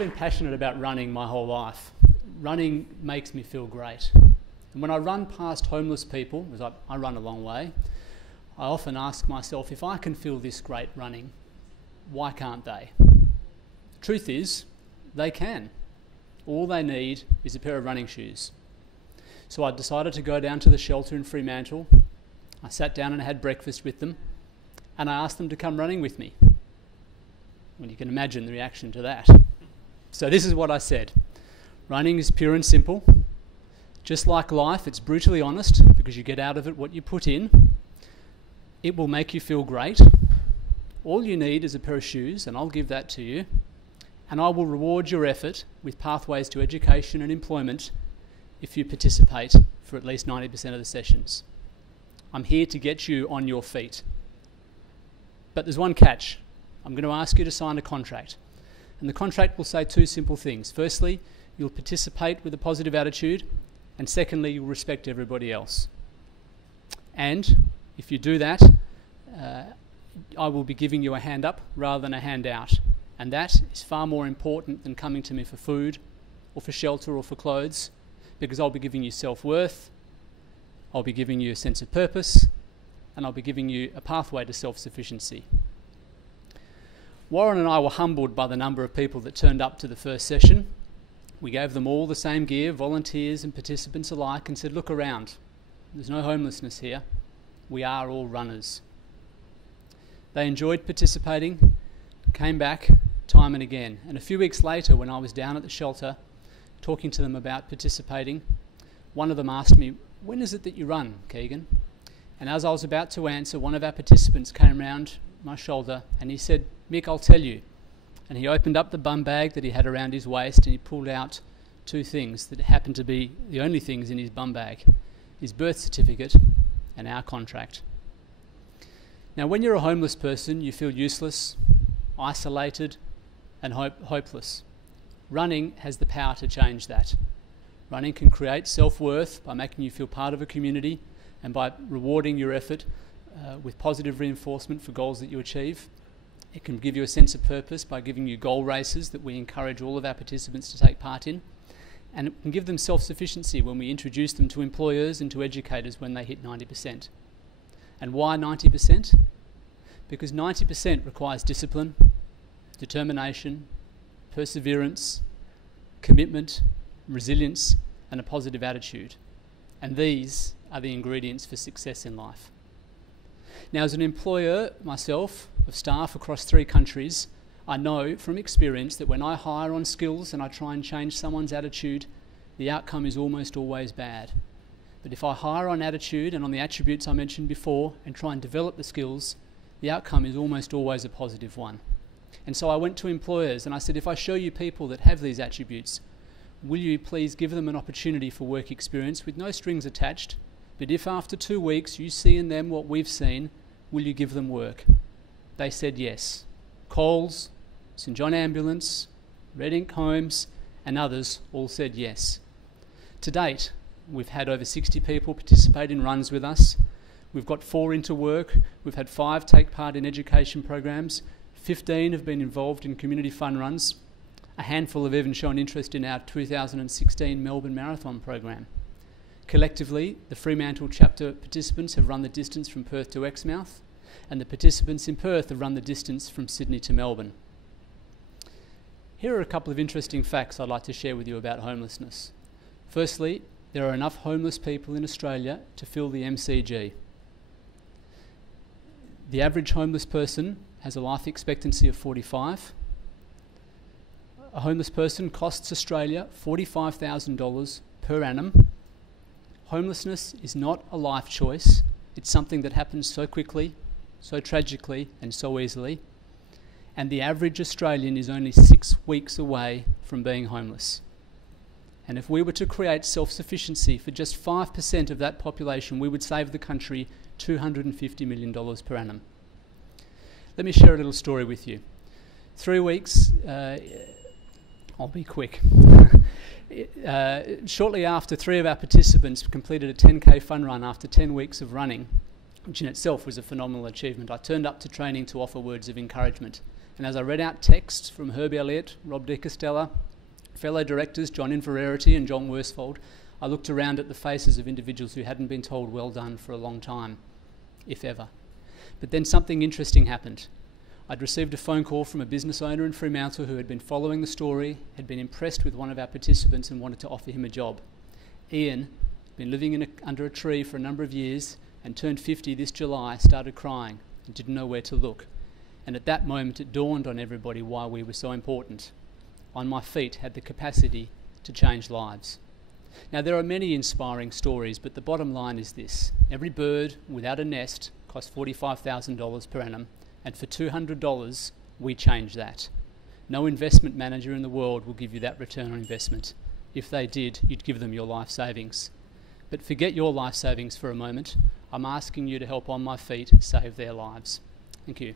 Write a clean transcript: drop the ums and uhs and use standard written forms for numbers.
been passionate about running my whole life. Running makes me feel great. And when I run past homeless people, because I run a long way, I often ask myself, if I can feel this great running, why can't they? Truth is, they can. All they need is a pair of running shoes. So I decided to go down to the shelter in Fremantle. I sat down and had breakfast with them, and I asked them to come running with me. Well, you can imagine the reaction to that. So this is what I said. Running is pure and simple. Just like life, it's brutally honest because you get out of it what you put in. It will make you feel great. All you need is a pair of shoes, and I'll give that to you. And I will reward your effort with pathways to education and employment if you participate for at least 90% of the sessions. I'm here to get you on your feet. But there's one catch. I'm going to ask you to sign a contract. And the contract will say two simple things. Firstly, you'll participate with a positive attitude. And secondly, you'll respect everybody else. And if you do that, I will be giving you a hand up rather than a handout. And that is far more important than coming to me for food or for shelter or for clothes, because I'll be giving you self-worth, I'll be giving you a sense of purpose, and I'll be giving you a pathway to self-sufficiency. Warren and I were humbled by the number of people that turned up to the first session. We gave them all the same gear, volunteers and participants alike, and said, look around. There's no homelessness here. We are all runners. They enjoyed participating, came back time and again. And a few weeks later, when I was down at the shelter talking to them about participating, one of them asked me, when is it that you run, Keegan? And as I was about to answer, one of our participants came round my shoulder and he said, Mick, I'll tell you. And he opened up the bum bag that he had around his waist and he pulled out two things that happened to be the only things in his bum bag: his birth certificate and our contract. Now, when you're a homeless person, you feel useless, isolated and hopeless. Running has the power to change that. Running can create self-worth by making you feel part of a community and by rewarding your effort with positive reinforcement for goals that you achieve. It can give you a sense of purpose by giving you goal races that we encourage all of our participants to take part in. And it can give them self-sufficiency when we introduce them to employers and to educators when they hit 90%. And why 90%? Because 90% requires discipline, determination, perseverance, commitment, resilience, and a positive attitude. And these are the ingredients for success in life. Now, as an employer myself of staff across 3 countries, I know from experience that when I hire on skills and I try and change someone's attitude, the outcome is almost always bad. But if I hire on attitude and on the attributes I mentioned before and try and develop the skills, the outcome is almost always a positive one. And so I went to employers and I said, if I show you people that have these attributes, will you please give them an opportunity for work experience with no strings attached? But if after 2 weeks you see in them what we've seen, will you give them work? They said yes. Coles, St John Ambulance, Red Ink Homes and others all said yes. To date, we've had over 60 people participate in runs with us. We've got 4 into work. We've had 5 take part in education programs. 15 have been involved in community fun runs. A handful have even shown interest in our 2016 Melbourne Marathon program. Collectively, the Fremantle chapter participants have run the distance from Perth to Exmouth, and the participants in Perth have run the distance from Sydney to Melbourne. Here are a couple of interesting facts I'd like to share with you about homelessness. Firstly, there are enough homeless people in Australia to fill the MCG. The average homeless person has a life expectancy of 45. A homeless person costs Australia $45,000 per annum. Homelessness is not a life choice. It's something that happens so quickly, so tragically, and so easily. And the average Australian is only 6 weeks away from being homeless. And if we were to create self-sufficiency for just 5% of that population, we would save the country $250 million per annum. Let me share a little story with you. 3 weeks, I'll be quick. Shortly after 3 of our participants completed a 10k fun run after 10 weeks of running, which in itself was a phenomenal achievement, I turned up to training to offer words of encouragement. And as I read out texts from Herb Elliott, Rob DiCostella, fellow directors John Inverarity and John Worsfold, I looked around at the faces of individuals who hadn't been told well done for a long time, if ever. But then something interesting happened. I'd received a phone call from a business owner in Fremantle who had been following the story, had been impressed with one of our participants and wanted to offer him a job. Ian, been living under a tree for a number of years and turned 50 this July, started crying and didn't know where to look. And at that moment it dawned on everybody why we were so important. On My Feet had the capacity to change lives. Now there are many inspiring stories, but the bottom line is this. Every bird without a nest costs $45,000 per annum, and for $200 we change that. No investment manager in the world will give you that return on investment. If they did, you'd give them your life savings. But forget your life savings for a moment. I'm asking you to help On My Feet save their lives. Thank you.